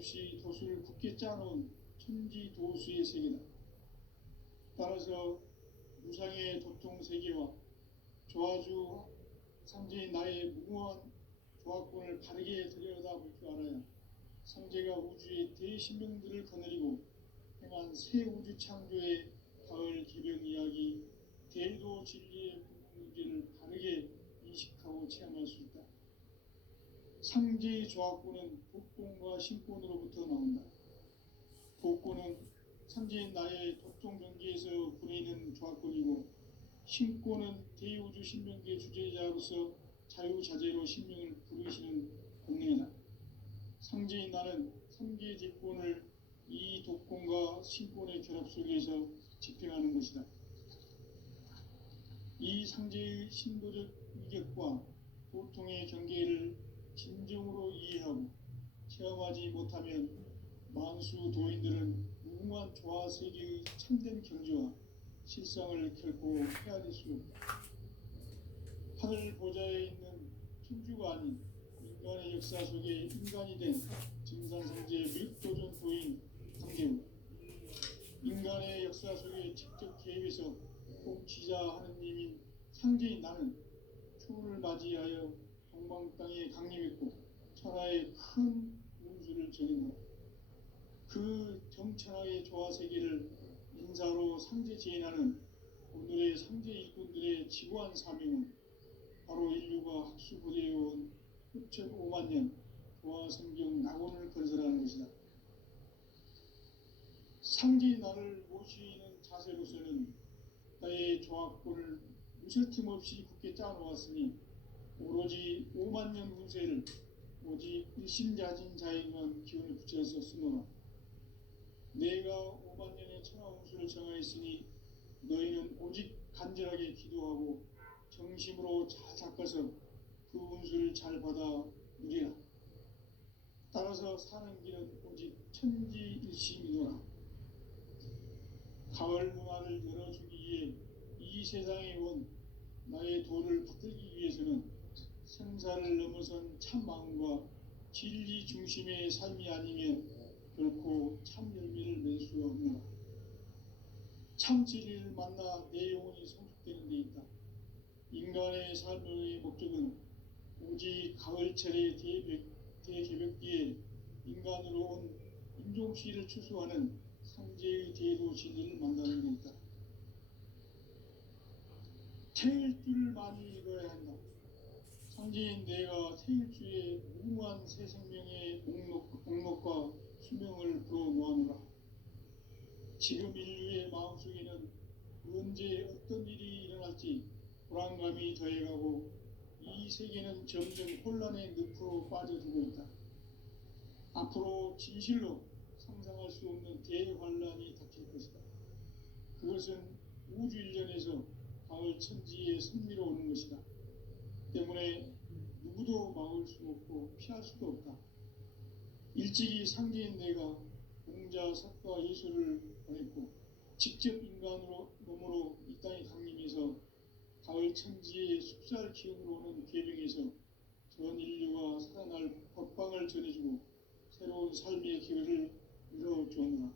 없이 도수를 굳게 짜놓은 천지 도수의 세계다. 따라서 무상의 도통 세계와 조화주 상제인 나의 무궁한 조합권을 바르게 들여다볼 줄 알아야 상제가 우주의 대신명들을 거느리고 행한 새 우주 창조의 가을 개변 이야기, 대도 진리의 문제를 바르게 인식하고 체험할 수 있다. 상제의 조합권은 복권과 신권으로부터 나온다. 복권은 상제인 나의 도통 경계에서 부리는 조합권이고, 신권은 대우주 신명계 주제자로서 자유자재로 신명을 부르시는 본능이다. 상제인 나는 3개의 뒷권을 이 독권과 신권의 결합 속에서 집행하는 것이다. 이 상제의 신도적 위격과 보통의 경계를 진정으로 이해하고 체험하지 못하면 만수 도인들은 무궁한 조화 세계의 참된 경지와 실상을 결코 헤아릴 수 없다. 하늘 보좌에 있는 천주가 아닌 인간의 역사 속에 인간이 된 증산상제의 묘도전 도인 강대우, 인간의 역사 속에 직접 개입해서 통치자 하느님인 상제인 나는 초를 맞이하여 동방 땅에 강림했고 천하의 큰 운수를 정했노라. 그 정천하의 조화 세계를 인사로 상제 제인하는 오늘의 상제 일꾼들의 지구한 사명은 바로 인류가 학수부대해온 6,500만 년 조화 성경 낙원을 건설하는 것이다. 상제인 나를 모시는 자세로서는 나의 조합권을 무쇠틈 없이 굳게 짜놓았으니 오로지 5만 년 운세를 오직 일심자진 자에게만 기운을 붙여서 쓰노라. 내가 5만 년의 천하 운수를 정하였으니 너희는 오직 간절하게 기도하고 정심으로 잘 닦아서 그 운수를 잘 받아 누리라. 따라서 사는 길은 오직 천지일심이노라. 가을 문화를 열어주기 위해 이 세상에 온 나의 도를 받들기 위해서는 생사를 넘어선 참 마음과 진리 중심의 삶이 아니면 결코 참 열매를 맺을 수가 없노라. 참 진리를 만나 내 영혼이 성숙되는 데 있다. 인간의 삶의 목적은 오직 가을철의 대개벽기에 인간으로 온 인종시를 추수하는 상제의 대도 진리를 만나는 데 있다. 태일주를 많이 읽어야 한다. 상제인 내가 태일주의 무궁한 새 생명의 목록과 수명을 불어모아노라. 지금 인류의 마음속에는 언제 어떤 일이 일어날지 불안감이 더해가고 이 세계는 점점 혼란의 늪으로 빠져들고 있다. 앞으로 진실로 상상할 수 없는 대환란이 닥칠 것이다. 그것은 우주 일전에서 가을 천지의 섭리로 오는 것이다. 때문에 누구도 막을 수 없고 피할 수도 없다. 일찍이 상제인 내가 공자, 석가, 예수를 보냈고 직접 인간으로 몸으로 이 땅에 강림해서 가을 천지의 숲살 기운으로 오는 계병에서 전 인류가 살아날 법방을 전해주고 새로운 삶의 기회를 열어주었노라.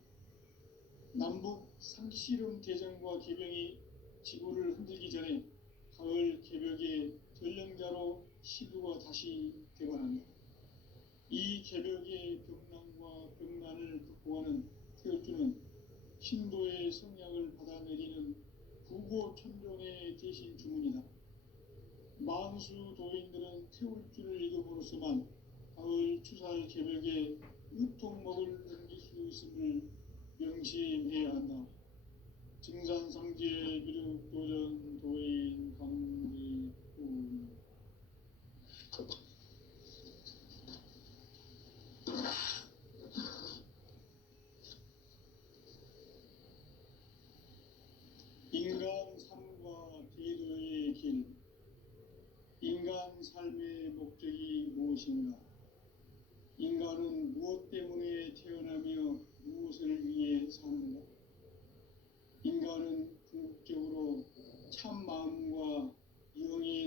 남북 상씨름 대전과 계병이 지구를 흔들기 전에 가을 개벽의 전령자로 시두가 다시 되관한다. 이 개벽의 병난과 병난을 극복하는 태울주는 신도의 성약을 받아내리는 부고천종의 대신 주문이다. 만수 도인들은 태울주를 읽음으로써만 가을 추살 개벽의 의통목을 넘길 수 있음을 명심해야 한다. 증산상제 미륵도전 도인 강리훈. 인간 삶과 대도의 길. 인간 삶의 목적이 무엇인가? 인간은 무엇 때문에 태어나며 무엇을 위해 사는가? 인간은 궁극적으로 참 마음과 영의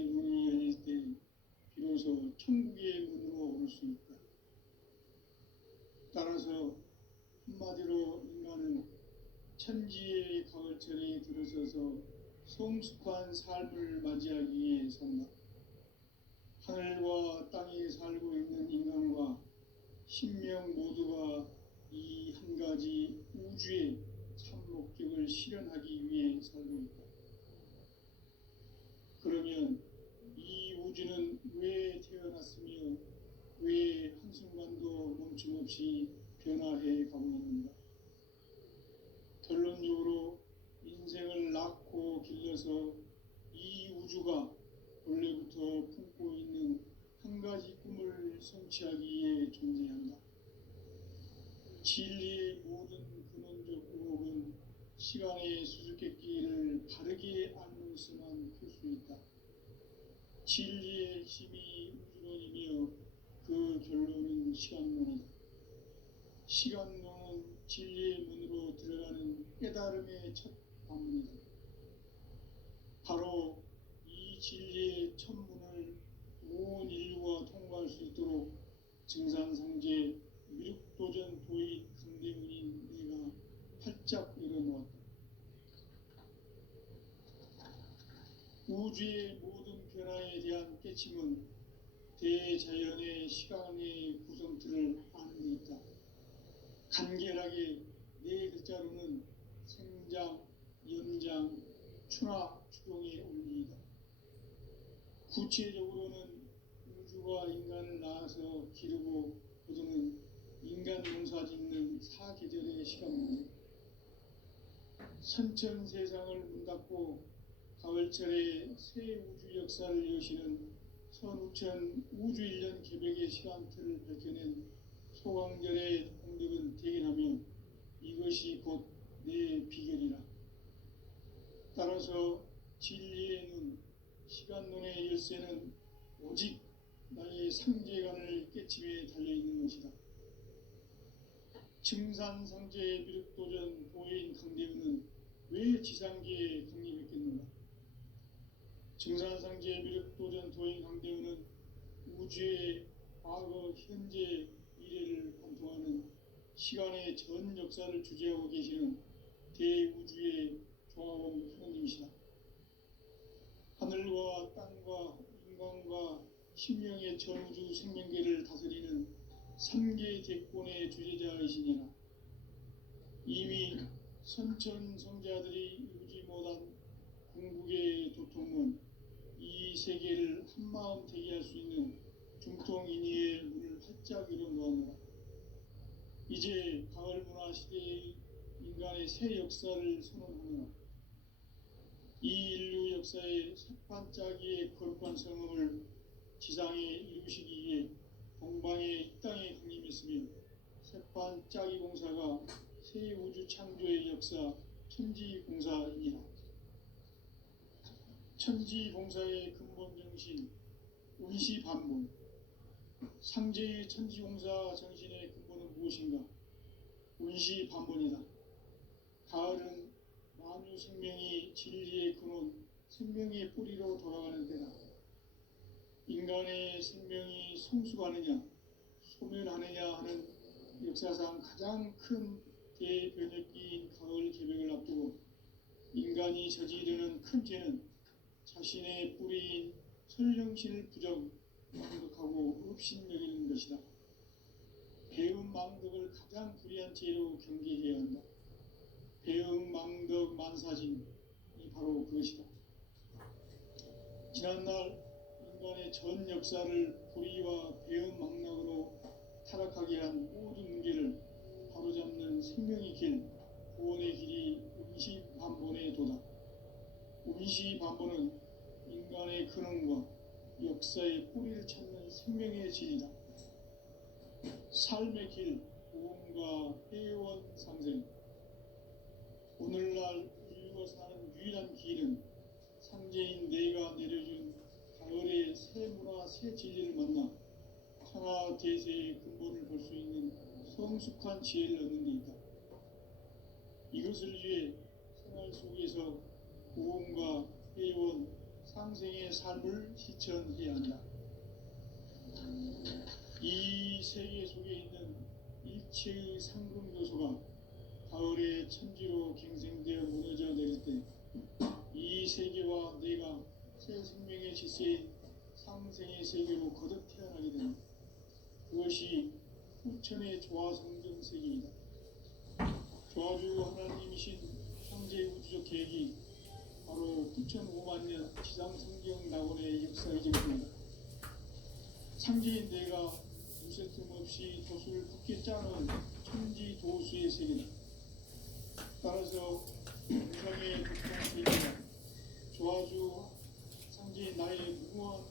따라서 한마디로 인간은 천지의 가을철에 들어서서 성숙한 삶을 맞이하기 위해 산다. 하늘과 땅에 살고 있는 인간과 신명 모두가 이 한 가지 우주의 참 목적을 실현하기 위해 살고 있다. 그러면 이 우주는 왜 태어났으며 왜 한순간도 멈춤없이 변화해 가고 있는가? 결론적으로 인생을 낳고 길러서 이 우주가 원래부터 품고 있는 한 가지 꿈을 성취하기 위해 존재한다. 진리의 모든 근원적 의혹은 시간의 수수께끼를 바르게 알면서만 풀 수 있다. 진리의 핵심이 우주론이며 그 결론은 시간론이다. 시간론은 진리의 문으로 들어가는 깨달음의 첫 관문이다. 바로 이 진리의 첫 문을 온 인류가 통과할 수 있도록 증산상제 미륵도전 도인 강대문인 내가 활짝 열어놓았다. 우주의 모든 변화에 대한 깨침은 대자연의 시간의 구성틀을 아는 데 있다. 간결하게 네 글자로는 생장, 연장, 추나 추동의 원리이다. 구체적으로는 우주가 인간을 낳아서 기르고 거두는 인간 농사 짓는 사계절의 시간입니다. 선천세상을 문닫고 가을철에 새 우주 역사를 여시는 선우천 우주일년 개벽의 시간틀을 밝혀낸 소강절의 공덕은 대견하며 이것이 곧 내 비결이라. 따라서 진리의 눈, 시간론의 열쇠는 오직 나의 상제관을 깨침에 달려있는 것이다. 증산상제의 미륵도전 도인 강대문은 왜 지상계에 강림했겠는가? 증산상제의 미륵도전 도인 강대문은 우주의 과거, 현재, 미래를 관통하는 시간의 전 역사를 주재하고 계시는 대우주의 조화원 하느님이시다. 하늘과 땅과 인간과 신명의 전우주 생명계를 다스리는 3계 대권의 주제자이시니라. 이미 선천성자들이 이루지 못한 궁극의 도통은 이 세계를 한마음 대기할 수 있는 중통인의의 문을 활짝 열어놓았노라. 이제 가을 문화 시대의 인간의 새 역사를 선언하노라. 이 인류 역사의 색반짝이의 거룩한 성음을 지상에 이루시기 위해 동방의 이 땅에 강림했으며 색반짝이 공사가 새 우주 창조의 역사 천지공사이니라. 천지공사의 근본 정신 운시반본. 상제의 천지공사 정신의 근본은 무엇인가? 운시반본이다. 가을은 만유 생명이 진리의 근원, 생명의 뿌리로 돌아가는 때다. 인간의 생명이 성숙하느냐, 소멸하느냐 하는 역사상 가장 큰 대변혁기인 가을 개벽을 앞두고 인간이 저지르는 큰 죄는 자신의 뿌리인 설령신을 부정, 망덕하고 업신여기는 것이다. 배음 망덕을 가장 불의한 죄로 경계해야 한다. 배음 망덕 만사진이 바로 그것이다. 지난날 인간의 전 역사를 불의와 배음 망락으로 타락하게 한 모든 문제를 바로잡는 생명의 길, 구원의 길이 운시반본의 도다. 운시반본은 인간의 근원과 역사의 뿌리를 찾는 생명의 질이다. 삶의 길, 구원과 회원 상생. 오늘날 인류가 사는 유일한 길은 상제인 내가 내려준 가을의 새 문화, 새 진리를 만나 천하 대세의 근본을 볼 수 있는 성숙한 지혜를 얻는 데 있다. 이것을 위해 생활 속에서 구원과 회원, 상생의 삶을 실천해야 한다. 이 세계 속에 있는 일체의 상금 요소가 가을의 천지로 갱생되어 무너져 내릴 때 이 세계와 내가 새 생명의 지세인 상생의 세계로 거듭 태어나게 되는 그것이 후천의 조화성전 세계이다. 조화주 하나님이신 창제 우주적 계획이 바로 9,500만 년 지상성경 낙원의 역사의 정신이다. 창제인 내가 무쇠 틈 없이 도수를 굳게 짜놓은 천지 도수의 세계다. 따라서 우상의 독통세계가 조화주 창제인 나의 무궁한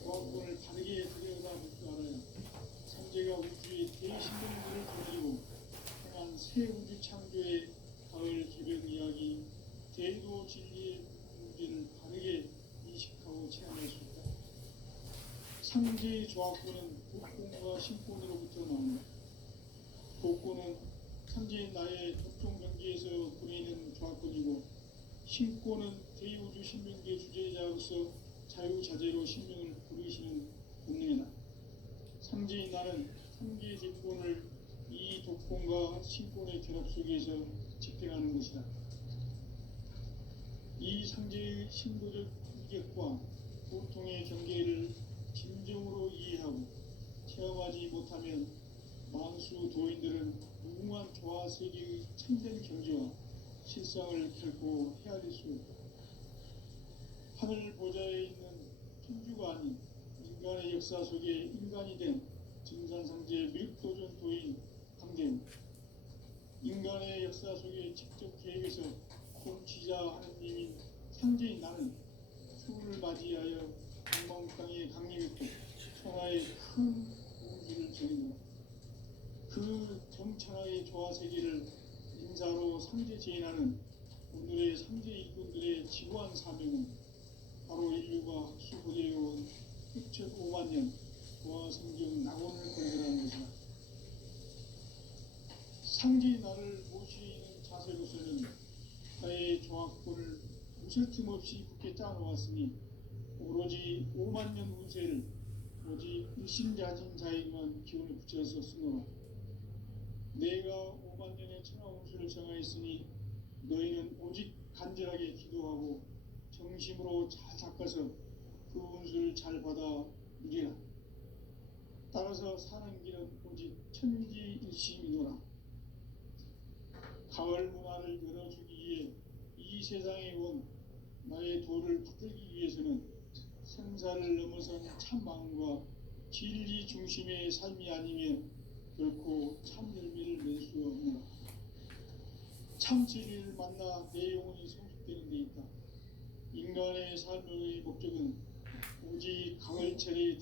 조화권을 다르게 들여다볼 줄 알아야 창제가 우주의 대신령들을 거느리고 행한 새 우주 창조의 가을 개벽 이야기 대도 진리의 문제를 바르게 인식하고 체험할 수 있다. 창제의 조화권은 독권과 신권으로부터 나온다. 독권은 창제인 나의 독종 경계에서 보내는 조화권이고 신권은 대우주 신명계 주제자로서 자유자재로 신명을 부르시는 본능이다. 창제인 나는 창제의 대권을 이 독권과 신권의 결합 속에서 집행하는 것이다. 이 창제의 신도적 위격과 고통의 경계를 진정으로 이해하고 체험하지 못하면 만수 도인들은 무궁한 조화 세계의 참된 경지와 실상을 결코 헤아릴 수 없다. 하늘 보좌에 있는 천주가 아닌 인간의 역사 속에 인간이 된 증산상제 밀도전 도인 강대우, 인간의 역사 속에 직접 계획해서 통치자 하느님인 창제인 나는 추운을 맞이하여 방방 땅에 강림했고 천하의 큰 우주를 정의노라. 그 정천하의 조화 세계를 인사로 상제 제인하는 오늘의 상제 일꾼들의 지구한 사명은 바로 인류가 학수고대해온 6,500만 년 조화 성경 낙원을 건설하는 것이다. 상제의 나를 모시는 자세로서는 나의 조화권을 무쇠 틈 없이 굳게 짜놓았으니 오로지 5만 년 운세를 오직 일심자진 자에게만 기운을 붙여서 쓰노라. 내가 5만 년의 천하 운수를 정하였으니 너희는 오직 간절하게 기도하고 정심으로 잘 닦아서 그 운수를 잘 받아 누리라. 따라서 사는 길은 오직 천지일심이노라. 가을 문화를 열어주기 위해 이 세상에 온 나의 도를 붙들기 위해서는 생사를 넘어선 참 마음과 진리 중심의 삶이 아니면 결코 참 열매를 낼 수 없노라. 참 진리를 만나 내 영혼이 성숙되는 데 있다. 인간의 삶의 목적은 오직 가을철의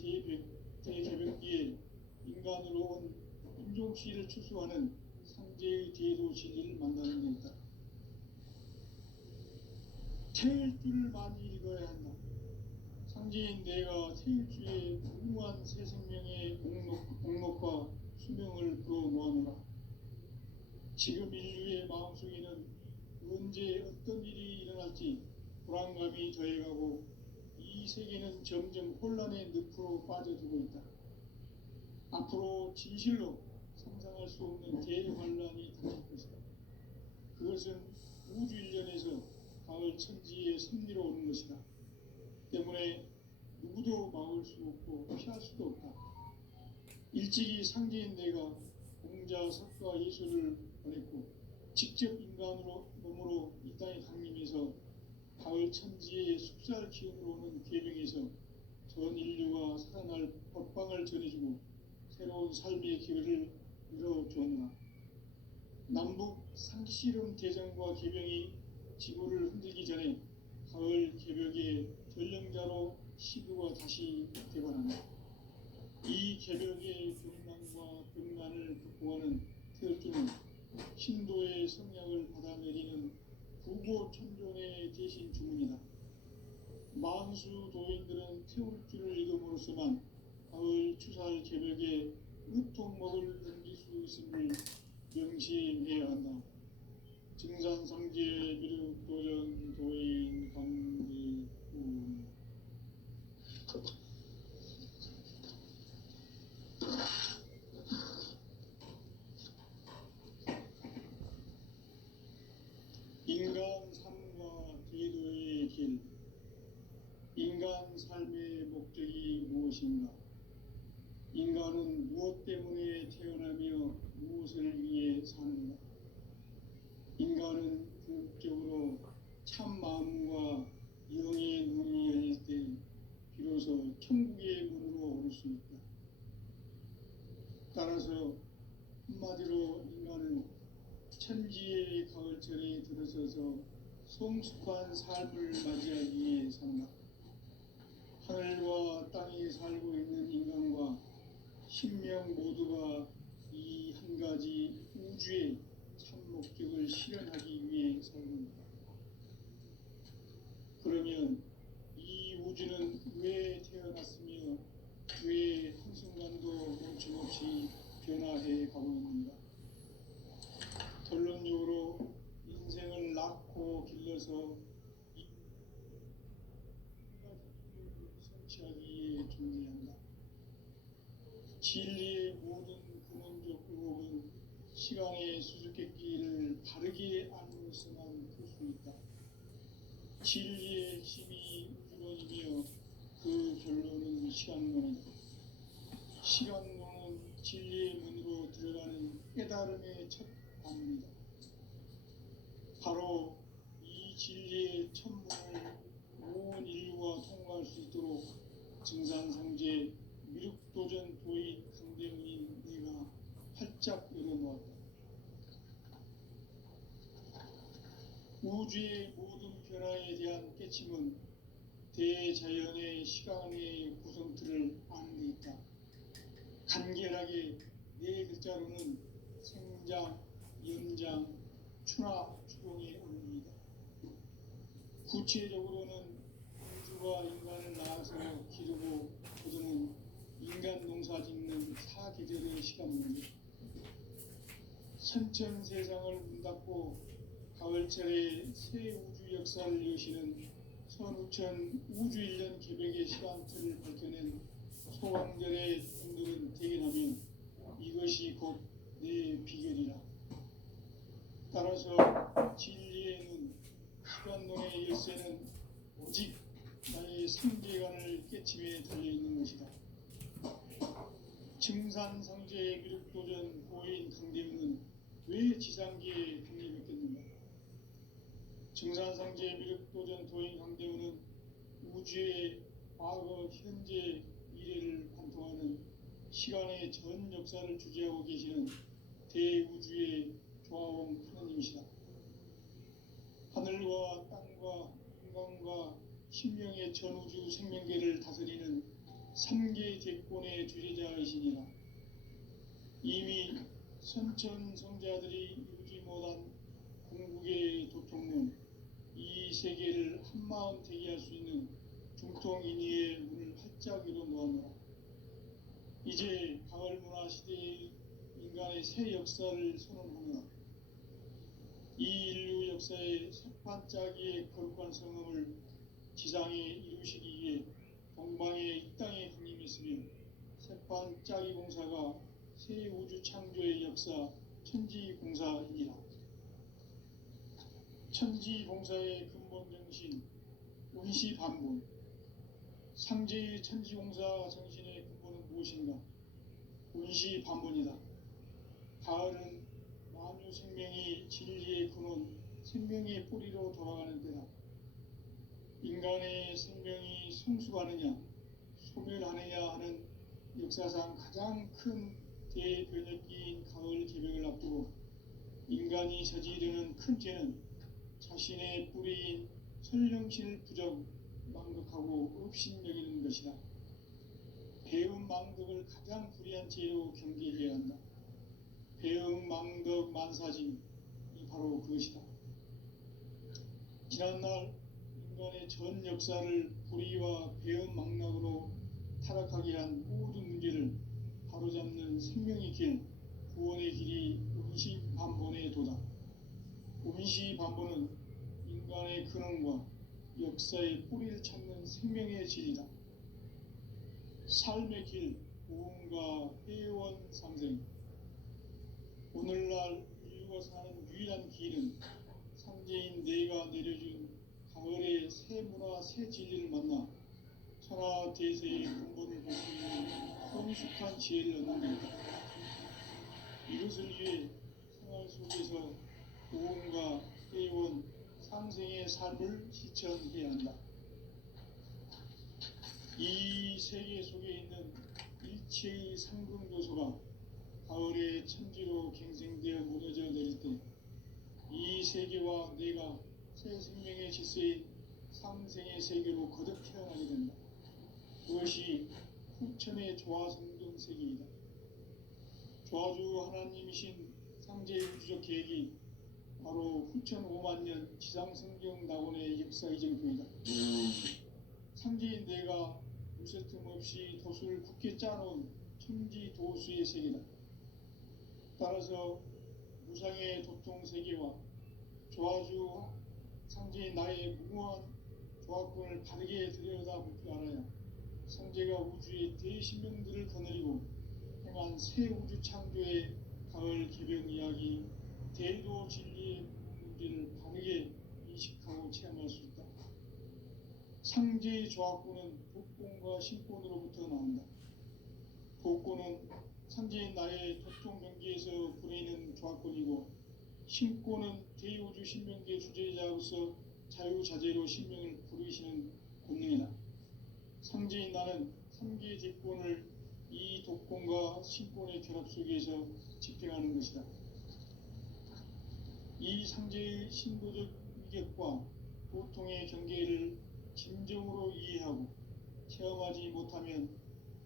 대개벽기에 인간으로 온 인종시를 추수하는 상제의 대도 진리를 만나는 데 있다. 태일주를 많이 읽어야 한다. 상제인 내가 태일주의 무궁한 새 생명의 목록과 수명을 불어놓아노라. 지금 인류의 마음속에는 언제 어떤 일이 일어날지 불안감이 더해가고 이 세계는 점점 혼란의 늪으로 빠져들고 있다. 앞으로 진실로 상상할 수 없는 대환란이 닥칠 것이다. 그것은 우주 일련에서 가을 천지의 섭리로 오는 것이다. 때문에 누구도 막을 수 없고 피할 수도 없다. 일찍이 상제인 내가 공자, 석가, 예수를 보냈고 직접 인간으로 몸으로 이 땅에 강림해서 가을 천지의 숙살 기운으로 오는 계명에서 전 인류가 살아날 법방을 전해주고 새로운 삶의 기회를 열어주었노라. 남북 상씨름 대전과 계명이 지구를 흔들기 전에 가을 개벽의 전령자로 시구가 다시 되관한다. 이 개벽의 경난과 병난을 극복하는 태엽주는 신도의 성량을 받아내리는 부고천존의 대신 주문이다. 만수 도인들은 태울 줄을 읽음으로써만 가을 추살 개벽에 으통먹을 넘길 수 있음을 명심해야 한다. 증산상제 미륵도전 도인 강대우. 인간 삶과 기도의 길. 인간 삶의 목적이 무엇인가? 인간은 무엇 때문에 태어나며 무엇을 위해 사는가? 인간은 궁극적으로 참 마음과 영의 눈이 열릴 때 비로소 천국의 문으로 오를 수 있다. 따라서 한마디로 인간은 천지의 가을철에 들어서서 성숙한 삶을 맞이하기 위해 산다. 하늘과 땅에 살고 있는 인간과 신명 모두가 이 한 가지 우주의 참 목적을 실현하기 위해 살는다. 그러면 이 우주는 왜 태어났으며 왜 한순간도 멈춤없이 변화해 가고 있는가? 결론적으로 인생을 낳고 길러서 이 성취하기 위해 존재한다. 진리의 모든 근원적 의혹은 시간의 수수께끼를 바르게 알면서만 풀 수 있다. 진리의 핵심이 우주론이며 그 결론은 시간론이다. 시간론은 진리의 문으로 들어가는 깨달음의 첫 관문이다. 바로 이 진리의 첫 문을 온 인류가 통과할 수 있도록 증산상제 미륵도전 도인 강대문인 내가 활짝 열어놓았다. 우주의 모든 변화에 대한 깨침은 대자연의 시간의 구성틀을 아는 데 있다. 간결하게 네 글자로는 생장, 연장, 추나 추동의 원리이다. 구체적으로는 우주가 인간을 낳아서 기르고 거두는 인간 농사 짓는 사계절의 시간 문제. 선천 세상을 문 닫고 가을철에 새 우주 역사를 여시는 선우천 우주 1년 계획의 시간틀을 밝혀낸 소강절의 분들은 대견하며 이것이 곧 내 비결이라. 따라서 진리의 눈, 시간론의 열쇠는 오직 나의 상계관을 깨침에 달려있는 것이다. 증산상제의 미륵도전 고인 강대문은 왜 지상계에 독립했겠는가? 증산상제 미륵도전 도인 강대문은 우주의 과거, 현재, 미래를 관통하는 시간의 전 역사를 주재하고 계시는 대우주의 조화원 하나님이시다. 하늘과 땅과 인간과 신명의 전우주 생명계를 다스리는 3계 대권의 주재자이시니라. 이미 선천성자들이 이루지 못한 궁극의 도통론, 이 세계를 한마음 되게 할 수 있는 중통인의의 문을 활짝 열어놓았노라. 이제 가을문화 시대의 인간의 새 역사를 선언하노라. 이 인류 역사의 새반짝이의 거룩한 성음을 지상에 이루시기 위해 동방의 이 땅에 강림했으며 새반짝이 공사가 새 우주 창조의 역사 천지공사이니라. 천지공사의 근본 정신 운시반본. 상제의 천지공사 정신의 근본은 무엇인가? 운시반본이다. 가을은 만유 생명이 진리의 근원, 생명의 뿌리로 돌아가는 때다. 인간의 생명이 성숙하느냐, 소멸하느냐 하는 역사상 가장 큰 대변혁기인 가을 개벽을 앞두고 인간이 저지르는 큰 죄는 자신의 뿌리인 설령신을 부정, 망덕하고 업신여기는 것이다. 배움 망덕을 가장 불의한 죄로 경계해야 한다. 배움 망덕 만사짐이 바로 그것이다. 지난날 인간의 전 역사를 불의와 배움 망락으로 타락하게 한 모든 문제를 바로잡는 생명의 길, 구원의 길이 운시반본의 도다. 운시반본은 인간의 근원과 역사의 뿌리를 찾는 생명의 질이다. 삶의 길, 무언가 회원 상생. 오늘날 인류가 사는 유일한 길은 상제인 내가 내려준 가을의 새 문화 새 진리를 만나 천하 대세의 근본을 볼 수 있는 성숙한 지혜를 얻는 것이다. 이것을 위해 생활 속에서 고음과 해온 상생의 삶을 실천해야 한다. 이 세계 속에 있는 일체의 상승요소가 가을의 천지로 갱생되어 무너져 내릴 때 이 세계와 내가 새 생명의 질서인 상생의 세계로 거듭 태어나게 된다. 그것이 후천의 조화성경 세계이다. 조화주 하나님이신 상제의 우주적 계획이 바로 후천 5만 년 지상성경 낙원의 역사 이정표이다. 상제인 내가 무쇠 틈 없이 도수를 굳게 짜놓은 천지 도수의 세계다. 따라서 무상의 도통 세계와 조화주 상제인 나의 무모한 조화권을 바르게 들여다볼 줄 알아야 상제가 우주의 대신명들을 거느리고 행한 새 우주 창조의 가을 개변 이야기 대도 진리의 문제를 바르게 인식하고 체험할 수 있다. 상제의 조화권은 복권과 신권으로부터 나온다. 복권은 상제인 나의 도통 경계에서 부리는 조화권이고 신권은 대우주 신명계 주제자로서 자유자재로 신명을 부르시는 본능이다. 상제인 나는 3개의 대권을 이 독권과 신권의 결합 속에서 집행하는 것이다. 이 상제의 신도적 위격과 보통의 경계를 진정으로 이해하고 체험하지 못하면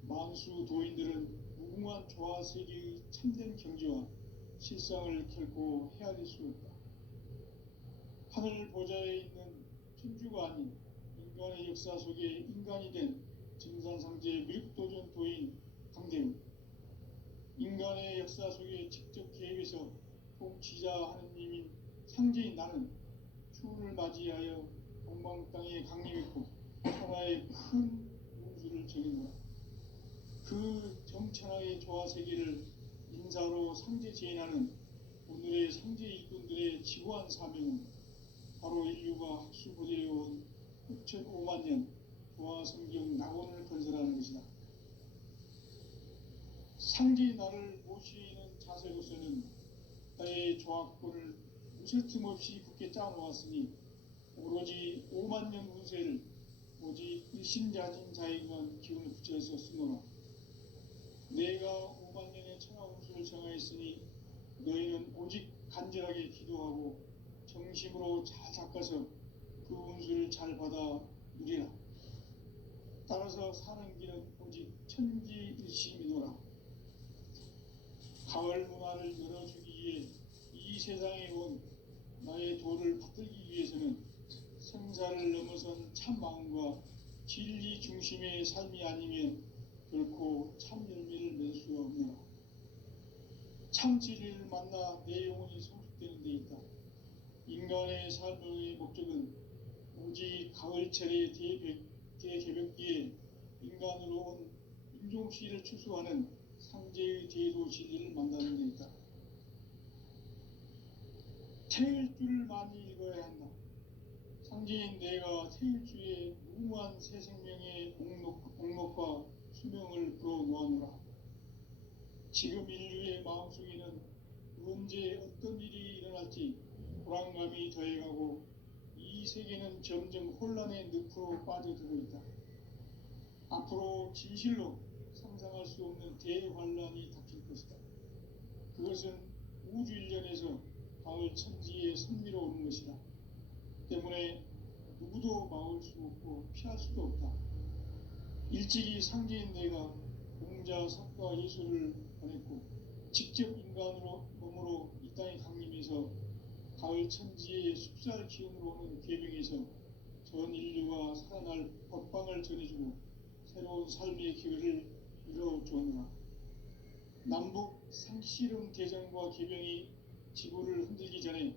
만수 도인들은 무궁한 조화 세계의 참된 경지와 실상을 결코 헤아릴 수 없다. 하늘 보좌에 있는 천주가 아닌 인간의 역사 속에 인간이 된 증산상제 미륵도전 도인 강대우, 인간의 역사 속에 직접 개입해서 통치자 하느님인 상제인 나는 추운을 맞이하여 동방 땅에 강림했고 천하의 큰 운수를 정해놓아 그 정천하의 조화 세계를 인사로 상제 제인하는 오늘의 상제 일꾼들의 지고한 사명은 바로 인류가 학수고대해온 6,5만 년 조화 성경 낙원을 건설하는 것이다. 상제의 나를 모시는 자세로서는 나의 조화권을 무쇠 틈 없이 굳게 짜놓았으니 오로지 5만 년 운세를 오직 일신자진 자에게만 기운을 붙여서 쓰노라. 내가 5만 년의 천하 운수를 정하였으니 너희는 오직 간절하게 기도하고 정심으로 잘 닦아서 그 운수를 잘 받아 누리라. 따라서 사는 길은 오직 천지일심이노라. 가을 문화를 열어주기 위해 이 세상에 온 나의 도를 받들기 위해서는 생사를 넘어선 참 마음과 진리 중심의 삶이 아니면 결코 참 열매를 맺을 수가 없노라. 참 진리를 만나 내 영혼이 성숙되는 데 있다. 인간의 삶의 목적은 오직 가을철의 대개벽기에 인간으로 온 인종씨를 추수하는 상제의 대도 진리를 만나는 데 있다. 태일주를 많이 읽어야 한다. 상제인 내가 태일주의 무모한 새 생명의 공록과 수명을 불어놓아노라. 지금 인류의 마음속에는 언제 어떤 일이 일어날지 불안감이 더해가고 이 세계는 점점 혼란의 늪으로 빠져들고 있다. 앞으로 진실로 상상할 수 없는 대환란이 닥칠 것이다. 그것은 우주 일련에서 가을 천지에 선미로 오는 것이다. 때문에 누구도 막을 수 없고 피할 수도 없다. 일찍이 상제인 내가 공자, 석가, 예수를 보냈고 직접 인간으로 몸으로 이 땅에 강림해서 가을 천지의 숲살 기운으로 오는 계명에서 전 인류가 살아날 법방을 전해주고 새로운 삶의 기회를 이뤄주었노라. 남북 상씨름 대전과 개병이 지구를 흔들기 전에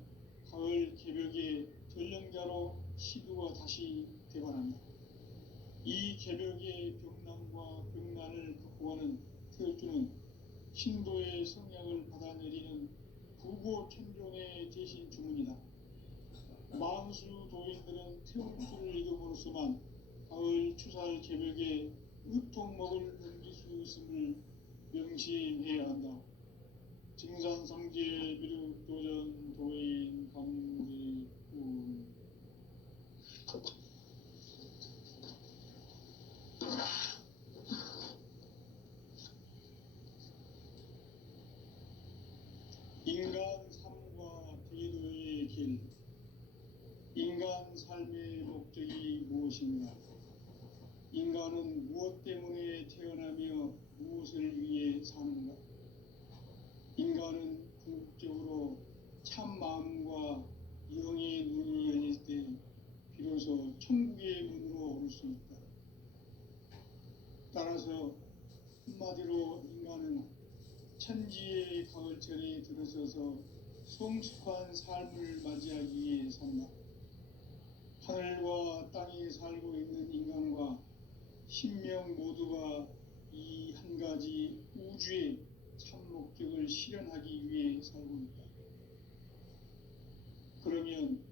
가을 개벽의 전령자로 시두가 다시 되관한다. 이 개벽의 벽난과 벽난을 극복하는 태엽주는 신도의 성향을 받아내리는 부고 천존의 대신 주문이다. 만수 도인들은 태울 줄을 이름으로서만 가을 추살 개벽에 으통먹을 넘길 수 있음을 명심해야 한다. 증산상제 미륵도전 도인 강제군. 인간 삶과 대도의 길. 인간 삶의 목적이 무엇인가? 인간은 무엇 때문에 태어나며 무엇을 위해 사는가? 인간은 궁극적으로 참 마음과 영의 눈이 열릴 때 비로소 천국의 문으로 올 수 있다. 따라서 한마디로 인간은 천지의 가을철에 들어서서 성숙한 삶을 맞이하기 위해 산다. 하늘과 땅에 살고 있는 인간과 신명 모두가 이 한 가지 우주의 참 목적을 실현하기 위해 살고 있다. 그러면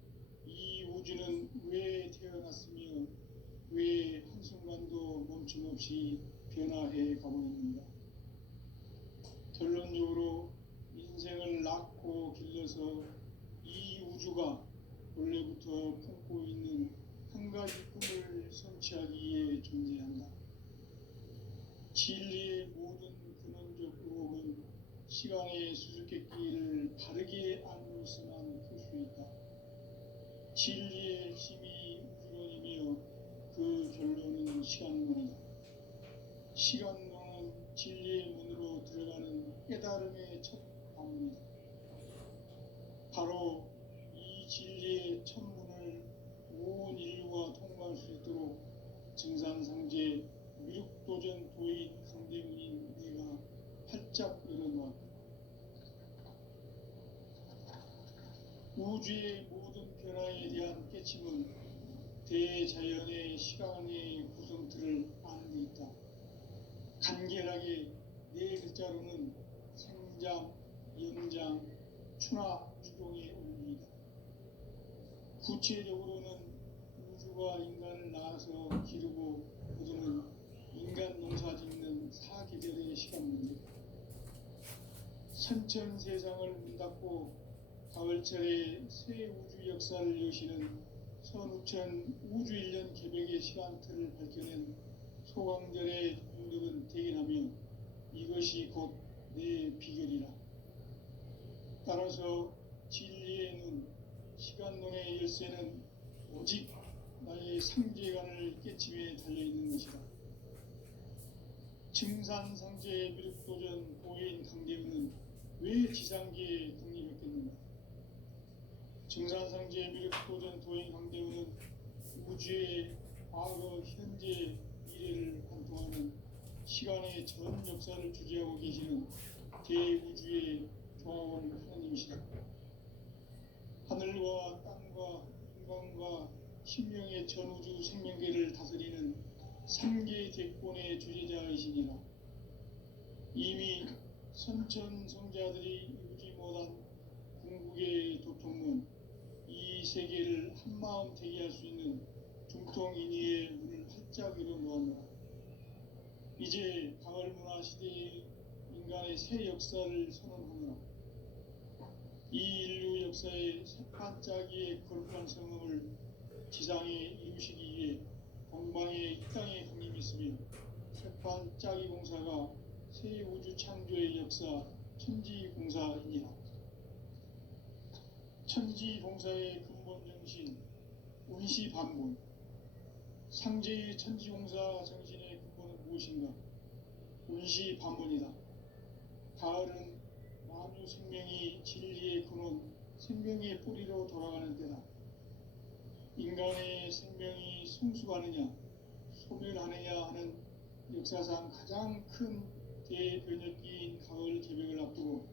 이 우주는 왜 태어났으며 왜 한순간도 멈춤없이 변화해 가고 있는가? 결론적으로 인생을 낳고 길러서 이 우주가 원래부터 품고 있는 한 가지 꿈을 성취하기 위해 존재한다. 진리의 모든 근원적 의혹은 시간의 수수께끼를 바르게 알고 있어만 풀 수 있다. 진리의 힘이 우주론이며 그 결론은 시간론이다. 시간론은 진리의 문으로 들어가는 깨달음의 첫 방문이다. 바로 이 진리의 첫 문을 온 인류가 통과할 수 있도록 증산상제 미륵도전 도인 강대문인 내가 활짝 열어놓았다. 우주의 모든 변화에 대한 깨침은 대자연의 시간의 구성틀을 아는 데 있다. 간결하게 네 글자로는 생장, 연장, 추나 추동의 원리이다. 구체적으로는 우주가 인간을 낳아서 기르고 거두는 인간 농사 짓는 사계절의 시간 문제다. 선천 세상을 문 닫고 가을철에 새 우주 역사를 여시는 선우천 우주 1년 개벽의 시간틀을 밝혀낸 소강절의 공덕은 대견하며 이것이 곧 내 비결이라. 따라서 진리의 눈, 시간론의 열쇠는 오직 나의 상제관을 깨침에 달려있는 것이다. 증산상제 미륵도전 도인 강대문은 왜 지상계에 국립했겠는가? 증산상제 미륵도전 도인 강대문은 우주의 과거, 현재, 미래를 관통하는 시간의 전 역사를 주재하고 계시는 대우주의 종합원 하나님이시다. 하늘과 땅과 인간과 신명의 전우주 생명계를 다스리는 3계 대권의 주재자이시니라. 이미 선천성자들이 이루지 못한 궁극의 도통문, 이 세계를 한마음 되게 할 수 있는 중통인의의 문을 활짝 열어놓았노라. 이제 가을문화 시대의 인간의 새 역사를 선언하노라. 이 인류 역사의 새반짝이의 거룩한 성음을 지상에 이루시기 위해 동방에 이 땅에 강림했으며 새반짝이 공사가 새 우주 창조의 역사 천지공사이니라. 천지공사의 근본 정신 운시반문. 상제의 천지공사 정신의 근본은 무엇인가? 운시반문이다. 가을은 만유 생명이 진리의 근원, 생명의 뿌리로 돌아가는 때다. 인간의 생명이 성숙하느냐, 소멸하느냐 하는 역사상 가장 큰 대변혁기인 가을 개벽을 앞두고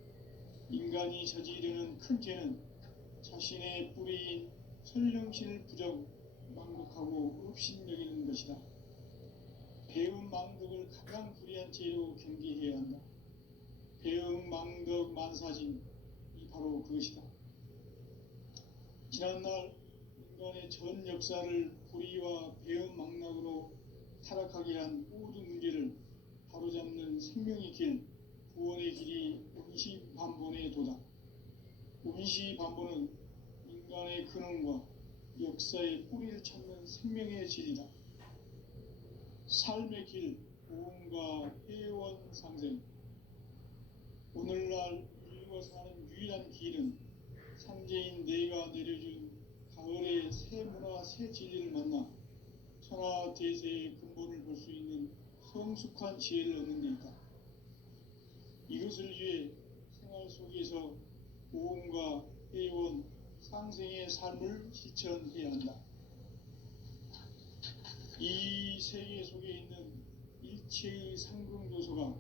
인간이 저지르는 큰 죄는 자신의 뿌리인 설령신을 부정, 망극하고 업신여기는 것이다. 배움 망덕을 가장 불의한 죄로 경계해야 한다. 배움 망덕 만사진, 이 바로 그것이다. 지난날 인간의 전 역사를 불의와 배은망락으로 타락하게 한 모든 문제를 바로잡는 생명의 길, 구원의 길이 운시반본에 도다. 운시반본은 인간의 근원과 역사의 뿌리를 찾는 생명의 질이다. 삶의 길, 보험과 회원 상생. 오늘날 인류가 사는 유일한 길은 상제인 내가 내려준 가을의 새 문화, 새 진리를 만나 천하 대세의 근본을 볼 수 있는 성숙한 지혜를 얻는 데 있다. 이것을 위해 생활 속에서 보험과 회원, 상생의 삶을 실천해야 한다. 이 세계 속에 있는 일체의 상승조소가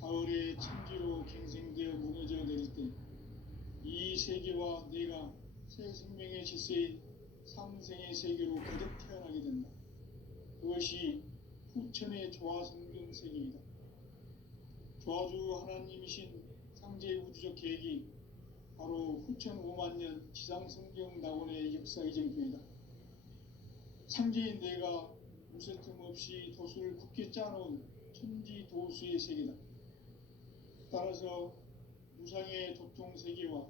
가을의 천지로 갱생되어 무너져 내릴 때 이 세계와 내가 새 생명의 질서인 상생의 세계로 거듭 태어나게 된다. 그것이 후천의 조화성경 세계이다. 조화주 하나님이신 상제의 우주적 계획이 바로 후천 5만 년 지상성경 낙원의 역사 이정표이다. 상제인 내가 무쇠 틈 없이 도수를 굳게 짜놓은 천지 도수의 세계다. 따라서 무상의 도통 세계와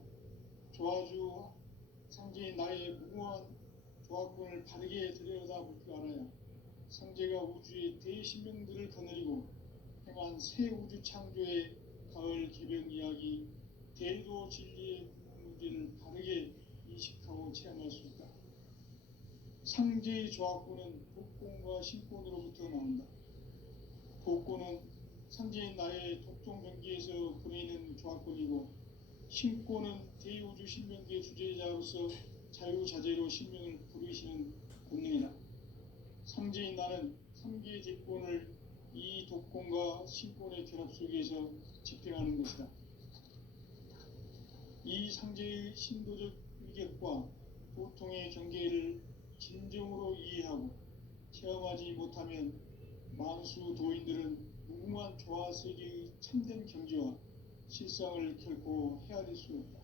조화주 상제인 나의 무모한 조화권을 바르게 들여다볼 줄 알아야 상제가 우주의 대신명들을 거느리고 행한 새 우주 창조의 가을 개변 이야기, 대도 진리의 문제를 바르게 인식하고 체험할 수 있다. 상제의 조화권은 복권과 신권으로부터 나온다. 복권은 상제인 나의 독종 경기에서 보내는 조화권이고, 신권은 대우주 신명기의 주제자로서 자유자재로 신명을 부르시는 권능이다. 상제인 나는 3개의 대권을 이 독권과 신권의 결합 속에서 집행하는 것이다. 이 상제의 신도적 위격과 보통의 경계를 진정으로 이해하고 체험하지 못하면 만수 도인들은 무궁한 조화 세계의 참된 경지와 실상을 결코 헤아릴 수 없다.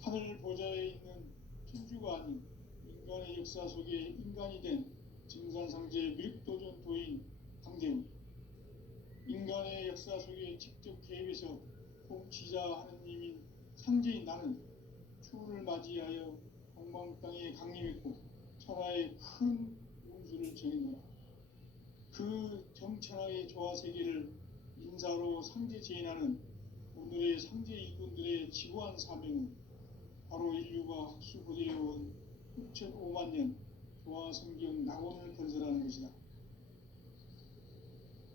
하늘 보좌에 있는 천주가 아닌 인간의 역사 속에 인간이 된 증산상제 밀도전 도인 강대훈, 인간의 역사 속에 직접 개입해서 통치자 하느님인 상제인 나는 추후를 맞이하여 동방 땅에 강림했고 천하의 큰 운수를 정해놓아 그 정천하의 조화 세계를 인사로 상제 제인하는 오늘의 상제 일꾼들의 지구한 사명은 바로 인류가 학수고대해온 6,5만 년 조화 성경 낙원을 건설하는 것이다.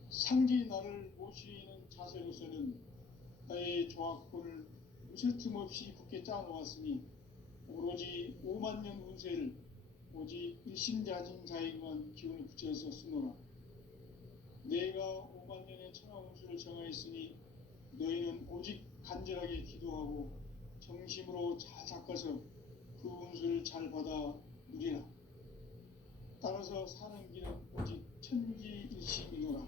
상제의 나를 모시는 자세로서는 나의 조화권을 무쇠 틈 없이 굳게 짜놓았으니 오로지 5만 년 운세를 오직 일심자진 자에게만 기운을 붙여서 쓰노라. 내가 5만 년의 천하 운수를 정하였으니 너희는 오직 간절하게 기도하고 정심으로 잘 닦아서 그 운수를 잘 받아 누리라. 따라서 사는 길은 오직 천지일심이노라.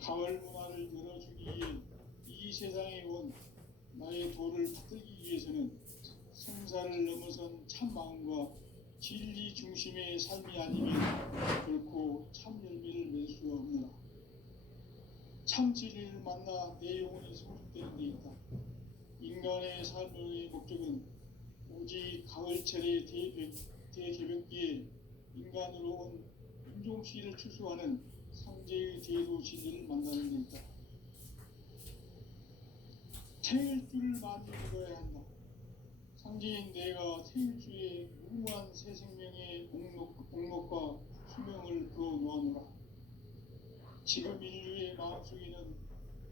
가을 문화를 열어주기 위해 이 세상에 온 나의 도를 붙들기 위해서는 성사를 넘어선 참 마음과 진리 중심의 삶이 아니면 결코 참 열매를 맺을 수가 없노라. 참 진리를 만나 내 영혼이 성숙되는 데 있다. 인간의 삶의 목적은 오직 가을철의 대개벽기에 인간으로 온 인종시를 추수하는 상제의 대도 진리를 만나는 데 있다. 태일 줄을 많이 믿어야 한다. 상제인 내가 태일주의 무궁한 새 생명의 목록과 수명을 그어 놓아노라. 지금 인류의 마음속에는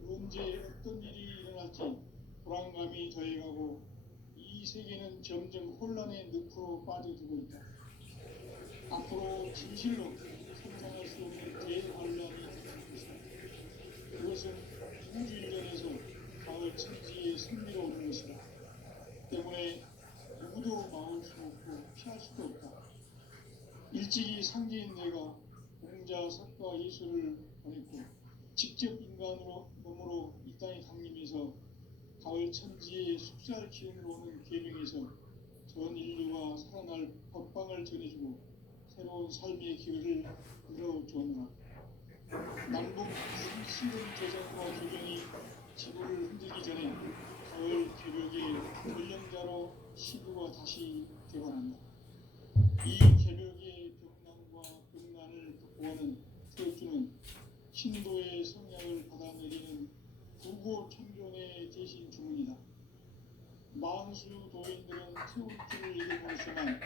언제 어떤 일이 일어날지 불안감이 더해가고 이 세계는 점점 혼란의 늪으로 빠져들고 있다. 앞으로 진실로 상상할 수 없는 대환란이 닥칠 것이다. 그것은 우주인전에서 가을 천지의 승리로 오는 것이다. 때문에 누구도 막을 수 없고 피할 수도 없다. 일찍이 상제인 내가 공자, 석가, 예수를 보냈고 직접 인간으로 몸으로 이 땅에 강림해서 가을 천지의 숙살 기운으로 오는 계명에서 전 인류가 살아날 법방을 전해주고 새로운 삶의 기회를 열어주었노라. 남북 실은 개성과 조정이 지구를 흔들기 전에 가을 개벽의 전령자로 시부가 다시 되관한다. 이 개벽의 벽난과 벽난을 극복하는 태극주는 신도의 성향을 받아내리는 부고 청존의 대신 주문이다. 만수 도인들은 태극주를 이름으로서만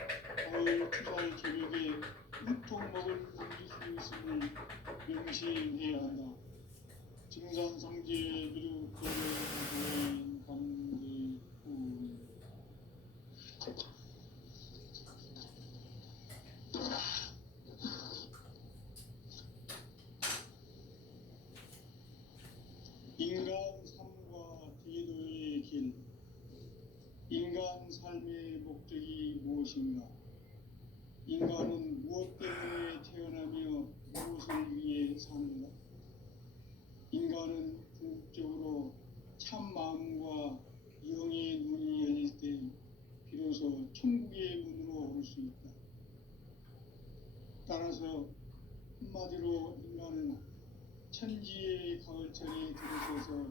가을 투살 개벽에 으통먹을 옮길 수 있음을 명심해야 한다. 증산성제 미륵 도인 강대군 인간 삶과 대도의 길. 인간 삶의 목적이 무엇인가? 인간은 무엇 때문에 태어나며 무엇을 위해 사는가? 인간은 궁극적으로 참 마음과 영의 문이 열릴 때 비로소 천국의 문으로 올 수 있다. 따라서 한마디로 인간은 천지의 가을철에 들어서서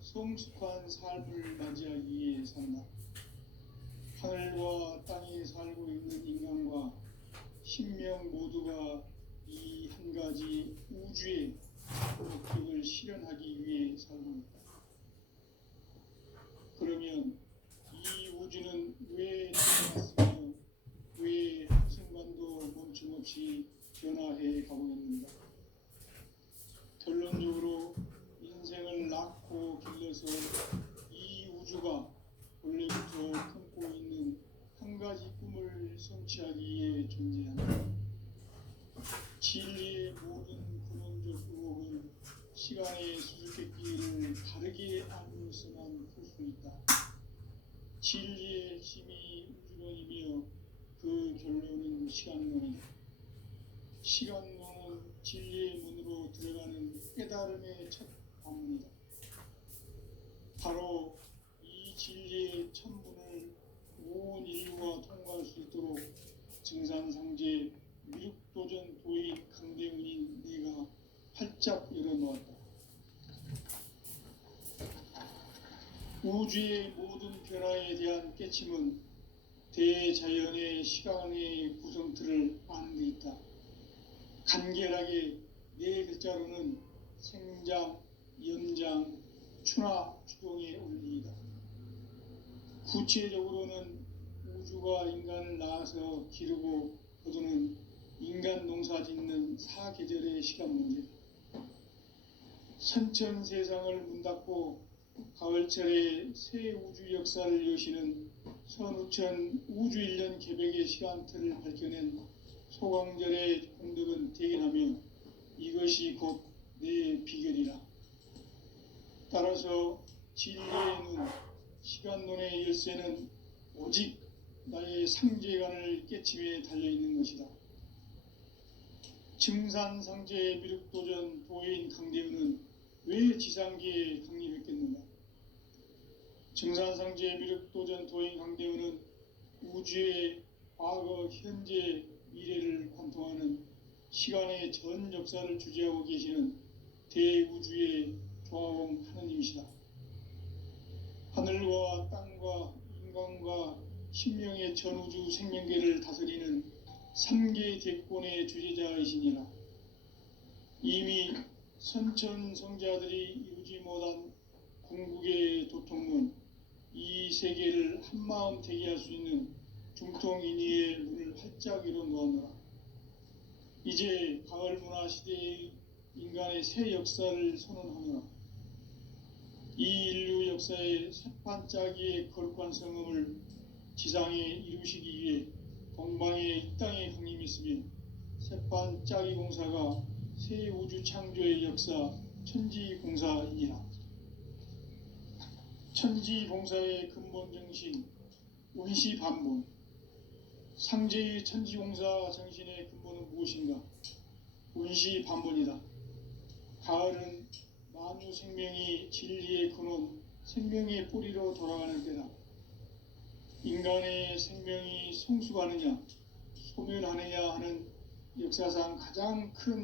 성숙한 삶을 맞이하기 위해 산다. 하늘과 땅에 살고 있는 인간과 신명 모두가 이 한 가지 우주의 목적을 실현하기 위해 살고 있다. 그러면 이 우주는 왜 태어났으며 왜 한순간도 멈춤없이 변화해 가고 있는가? 결론적으로 인생을 낳고 길러서 이 우주가 원래부터 품고 있는 한 가지 꿈을 성취하기 위해 존재한다. 진리의 모든 근원적 의혹은 시간의 수수께끼를 다르게 알므로서만 풀 수 있다. 진리의 핵심이 우주론이며 그 결론은 시간론이다. 시간론은 진리의 문으로 들어가는 깨달음의 첫 관문이다. 바로 이 진리의 천문을 온 인류가 통과할 수 있도록 증산상제 미륵도전 도의 강대문인 내가 활짝 열어놓았다. 우주의 모든 변화에 대한 깨침은 대자연의 시간의 구성틀을 아는 데 있다. 간결하게 네 글자로는 생장, 연장, 추나 추동의 원리이다. 구체적으로는 우주가 인간을 낳아서 기르고 거두는 인간 농사 짓는 사계절의 시간 문제. 선천 세상을 문 닫고 가을철에 새 우주 역사를 여시는 선우천 우주 1년 개벽의 시간틀을 밝혀낸 소강절의 공덕은 대견하며 이것이 곧 내 비결이라. 따라서 진리의 눈, 시간론의 열쇠는 오직 나의 상제관을 깨침에 달려있는 것이다. 증산상제 미륵도전 도인 강대우는 왜 지상계에 강림했겠는가? 증산상제 미륵도전 도인 강대우는 우주의 과거, 현재, 미래를 관통하는 시간의 전 역사를 주재하고 계시는 대우주의 조화공 하느님이시다. 하늘과 땅과 인간과 신명의 전우주 생명계를 다스리는 3개 대권의 주재자이시니라. 이미 선천성자들이 이루지 못한 궁극의 도통문, 이 세계를 한마음 되게 할 수 있는 중통인의의 문을 활짝 열어놓았노라. 이제 가을 문화 시대의 인간의 새 역사를 선언하노라. 이 인류 역사의 새반짝이의 거룩한 성음을 지상에 이루시기 위해 동방의 이 땅에 강림했으며 새반짝이 공사가 새 우주 창조의 역사 천지봉사이니라. 천지봉사의 근본 정신 운시반본. 상제의 천지공사 정신의 근본은 무엇인가? 운시반본이다. 가을은 만유 생명이 진리의 근원, 생명의 뿌리로 돌아가는 때다. 인간 인간의 생명이 성숙하느냐 소멸하느냐 하는 역사상 가장 큰